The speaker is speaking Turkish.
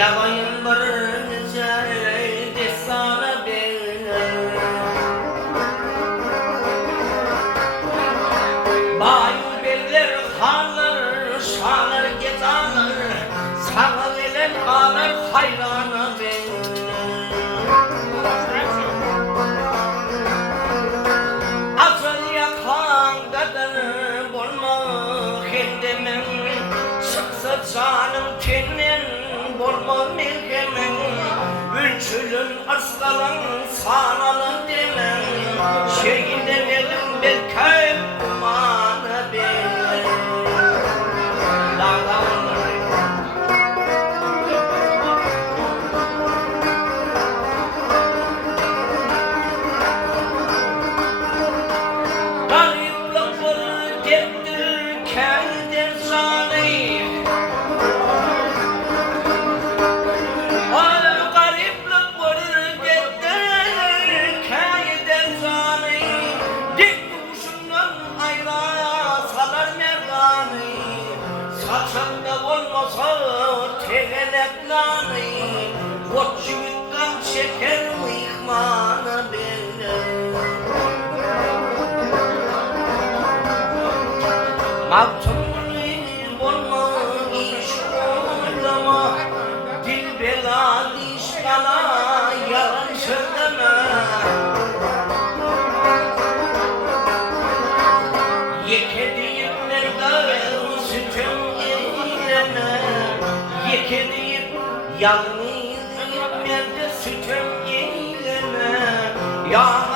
Yalayın barınca de sana beller Bayu beller harlar şalar gezanlar Sana gelen ağlar hayrana beller Asıl yakan kadını bulma hendemen Çıksa canım tenin bulma milkemen Ülçülün askalın sanalın demen Şeyinden elim belki kumana beller Saçında olmasa tegeleplanı Koççuğuttan çeker mıyıkmanı benim Mavtumlu olma iş oylama Dil bela diş bana yalan söyleme Yekediyim nerede sütüm Yekediyim yalnız nerede sütüm eyleme Ya